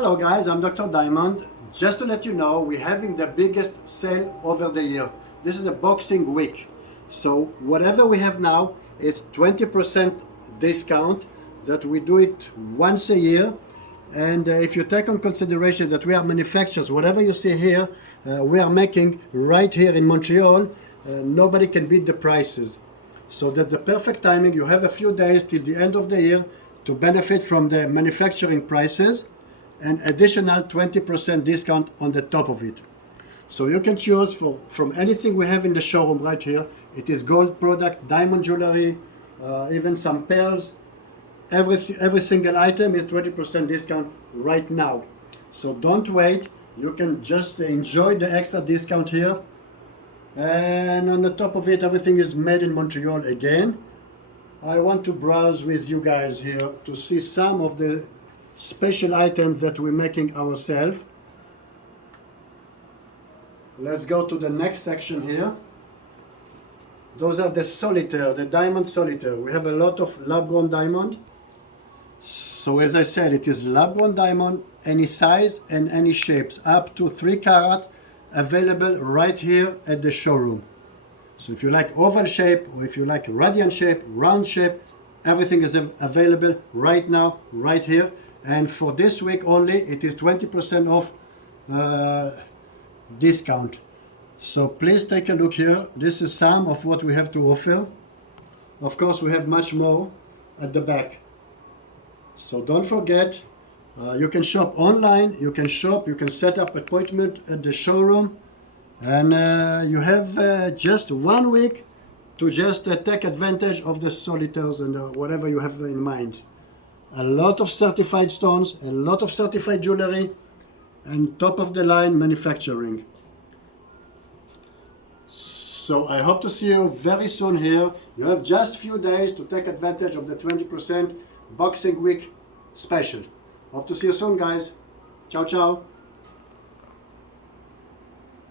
Hello guys, I'm Dr. Diamond. Just to let you know, we're having the biggest sale over the year. This is a Boxing Week. So whatever we have now, it's 20% discount that we do it once a year. And if you take on consideration that we are manufacturers, whatever you see here, we are making right here in Montreal, nobody can beat the prices. So that's the perfect timing. You have a few days till the end of the year to benefit from the manufacturing prices and additional 20% discount on the top of it. So you can choose from anything we have in the showroom right here. It is gold product, diamond jewelry, even some pearls. Every single item is 20% discount right now. So don't wait. You can just enjoy the extra discount here. And on the top of it, everything is made in Montreal again. I want to browse with you guys here to see some of the special items that we're making ourselves. Let's go to the next section here. Those are the solitaire, the diamond solitaire. We have a lot of lab-grown diamond. So as I said, it is lab-grown diamond, any size and any shapes, up to 3 carat, available right here at the showroom. So if you like oval shape, or if you like radiant shape, round shape, everything is available right now, right here. And for this week only, it is 20% off discount. So please take a look here. This is some of what we have to offer. Of course, we have much more at the back. So don't forget, you can shop online, you can set up appointment at the showroom, and you have just 1 week to just take advantage of the solitaires and whatever you have in mind. A lot of certified stones, a lot of certified jewelry, and top of the line manufacturing. So I hope to see you very soon here. You have just few days to take advantage of the 20% Boxing Week special. Hope to see you soon, guys. Ciao, ciao.